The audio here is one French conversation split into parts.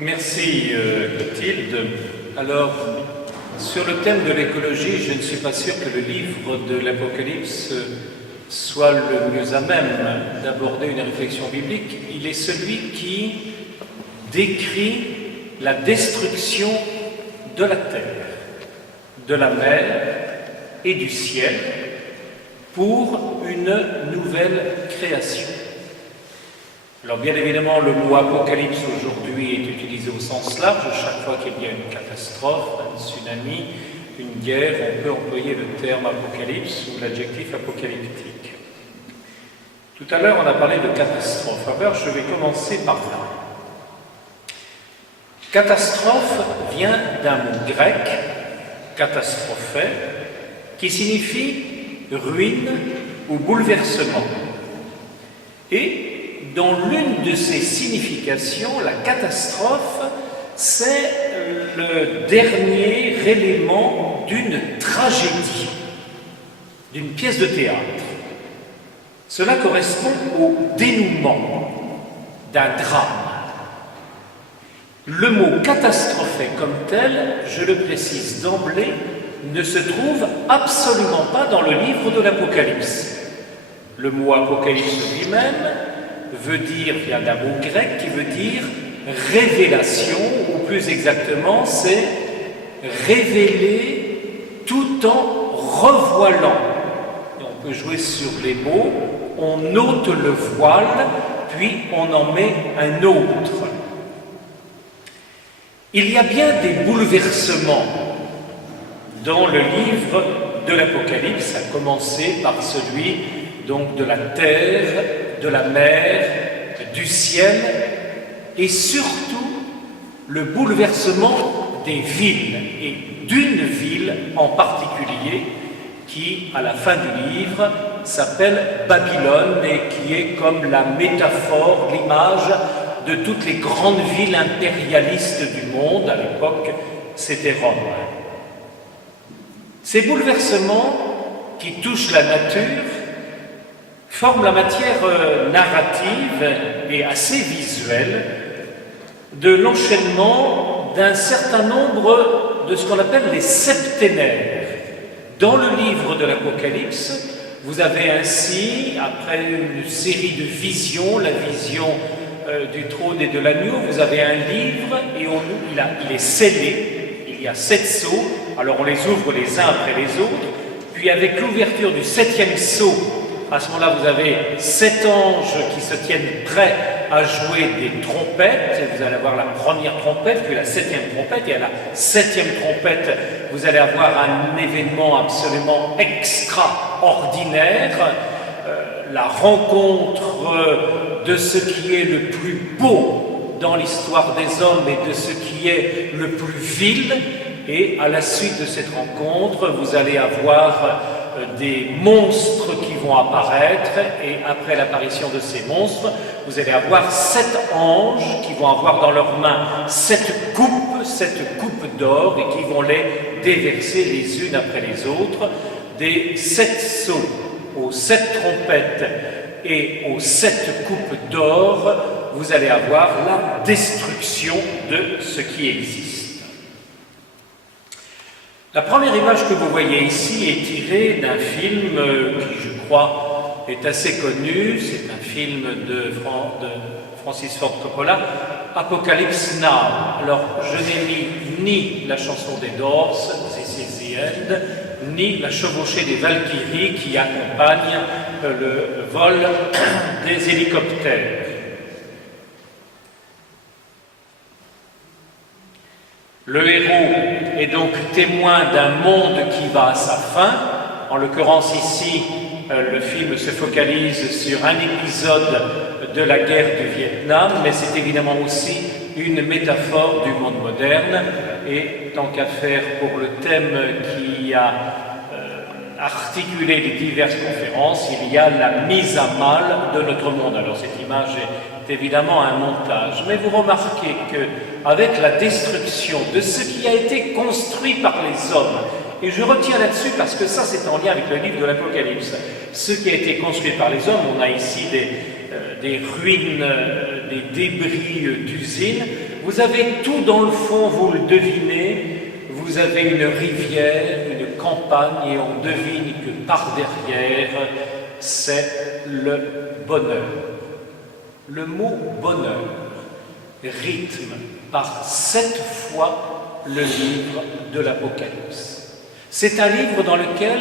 Merci Clotilde. Alors, sur le thème de l'écologie, je ne suis pas sûr que le livre de l'Apocalypse soit le mieux à même d'aborder une réflexion biblique. Il est celui qui décrit la destruction de la terre, de la mer et du ciel pour une nouvelle création. Alors bien évidemment, le mot apocalypse aujourd'hui est utilisé au sens large. Chaque fois qu'il y a une catastrophe, un tsunami, une guerre, on peut employer le terme apocalypse ou l'adjectif apocalyptique. Tout à l'heure, on a parlé de catastrophe. Alors je vais commencer par là. Catastrophe vient d'un mot grec, katastrophé, qui signifie ruine ou bouleversement. Et dans l'une de ses significations, la catastrophe, c'est le dernier élément d'une tragédie, d'une pièce de théâtre. Cela correspond au dénouement d'un drame. Le mot catastrophé comme tel, je le précise d'emblée, ne se trouve absolument pas dans le livre de l'Apocalypse. Le mot apocalypse lui-même vient d'un mot grec qui veut dire révélation, ou plus exactement, c'est révéler tout en revoilant. Et on peut jouer sur les mots, on ôte le voile, puis on en met un autre. Il y a bien des bouleversements dans le livre de l'Apocalypse, à commencer par celui donc de la terre, de la mer, du ciel, et surtout le bouleversement des villes, et d'une ville en particulier, qui, à la fin du livre, s'appelle Babylone, et qui est comme la métaphore, l'image de toutes les grandes villes impérialistes du monde. À l'époque, c'était Rome. Ces bouleversements qui touchent la nature forment la matière narrative et assez visuelle de l'enchaînement d'un certain nombre de ce qu'on appelle les septénaires. Dans le livre de l'Apocalypse, vous avez ainsi, après une série de visions, la vision du trône et de l'agneau, vous avez un livre et il est scellé, il y a 7 sceaux, alors on les ouvre les uns après les autres, puis avec l'ouverture du 7e sceau, à ce moment-là, vous avez 7 anges qui se tiennent prêts à jouer des trompettes. Vous allez avoir la première trompette, puis la 7e trompette. Et à la 7e trompette, vous allez avoir un événement absolument extraordinaire. La rencontre de ce qui est le plus beau dans l'histoire des hommes et de ce qui est le plus vil. Et à la suite de cette rencontre, vous allez avoir des monstres qui vont apparaître, et après l'apparition de ces monstres, vous allez avoir 7 anges qui vont avoir dans leurs mains 7 coupes d'or, et qui vont les déverser les unes après les autres. Des 7 sceaux aux 7 trompettes et aux 7 coupes d'or, vous allez avoir la destruction de ce qui existe. La première image que vous voyez ici est tirée d'un film qui, je crois, est assez connu. C'est un film de Francis Ford Coppola, Apocalypse Now. Alors, je n'ai mis ni la chanson des Doors, This is the End, ni la chevauchée des Valkyries qui accompagne le vol des hélicoptères. Le héros est donc témoin d'un monde qui va à sa fin. En l'occurrence ici, le film se focalise sur un épisode de la guerre du Vietnam, mais c'est évidemment aussi une métaphore du monde moderne. Et tant qu'à faire pour le thème qui a articulé les diverses conférences, il y a la mise à mal de notre monde. Alors cette image est évidemment un montage, mais vous remarquez qu'avec la destruction de ce qui a été construit par les hommes, et je retiens là-dessus parce que ça c'est en lien avec le livre de l'Apocalypse, ce qui a été construit par les hommes, on a ici des ruines, les débris d'usines. Vous avez tout dans le fond, vous le devinez. Vous avez une rivière, une campagne, et on devine que par derrière, c'est le bonheur. Le mot bonheur rythme par 7 fois le livre de l'Apocalypse. C'est un livre dans lequel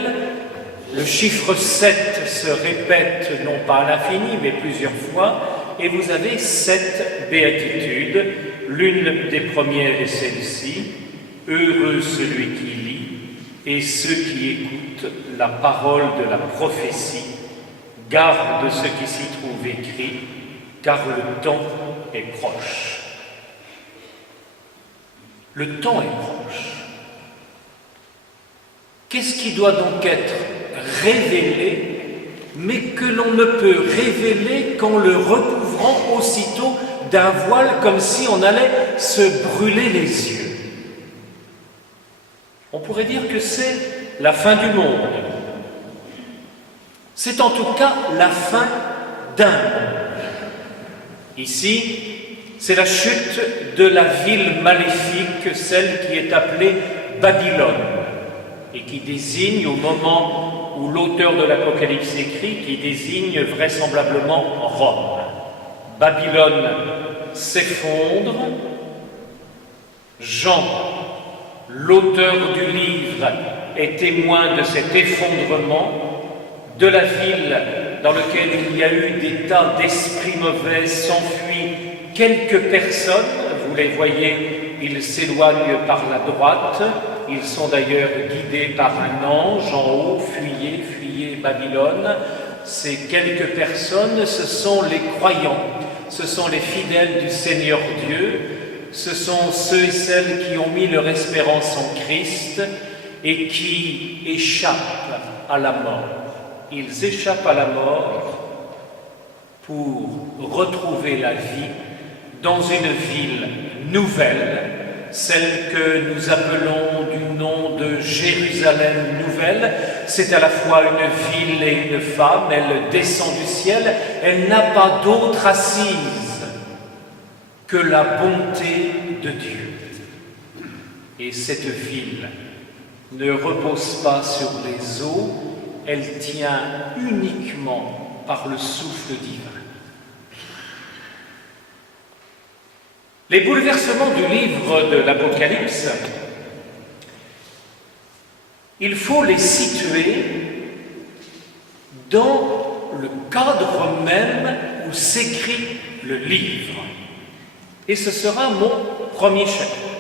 le chiffre 7 se répète, non pas à l'infini, mais plusieurs fois, et vous avez 7 béatitudes. L'une des premières est celle-ci: heureux celui qui lit et ceux qui écoutent la parole de la prophétie. Garde ce qui s'y trouve écrit, car le temps est proche. Le temps est proche. Qu'est-ce qui doit donc être révélé, mais que l'on ne peut révéler qu'en le recouvrant aussitôt d'un voile, comme si on allait se brûler les yeux? On pourrait dire que c'est la fin du monde. C'est en tout cas la fin d'un monde. Ici, c'est la chute de la ville maléfique, celle qui est appelée Babylone, et qui désigne, au moment où l'auteur de l'Apocalypse écrit, qui désigne vraisemblablement Rome. Babylone s'effondre. Jean, l'auteur du livre, est témoin de cet effondrement de la ville dans laquelle il y a eu des tas d'esprits mauvais. S'enfuient quelques personnes, vous les voyez, ils s'éloignent par la droite, ils sont d'ailleurs guidés par un ange en haut: fuyez, fuyez Babylone. Ces quelques personnes, ce sont les croyants, ce sont les fidèles du Seigneur Dieu, ce sont ceux et celles qui ont mis leur espérance en Christ et qui échappent à la mort. Ils échappent à la mort pour retrouver la vie dans une ville nouvelle, celle que nous appelons du nom de Jérusalem nouvelle. C'est à la fois une ville et une femme, elle descend du ciel, elle n'a pas d'autre assise que la bonté de Dieu. Et cette ville ne repose pas sur les eaux, elle tient uniquement par le souffle divin. Les bouleversements du livre de l'Apocalypse, il faut les situer dans le cadre même où s'écrit le livre. Et ce sera mon premier chapitre.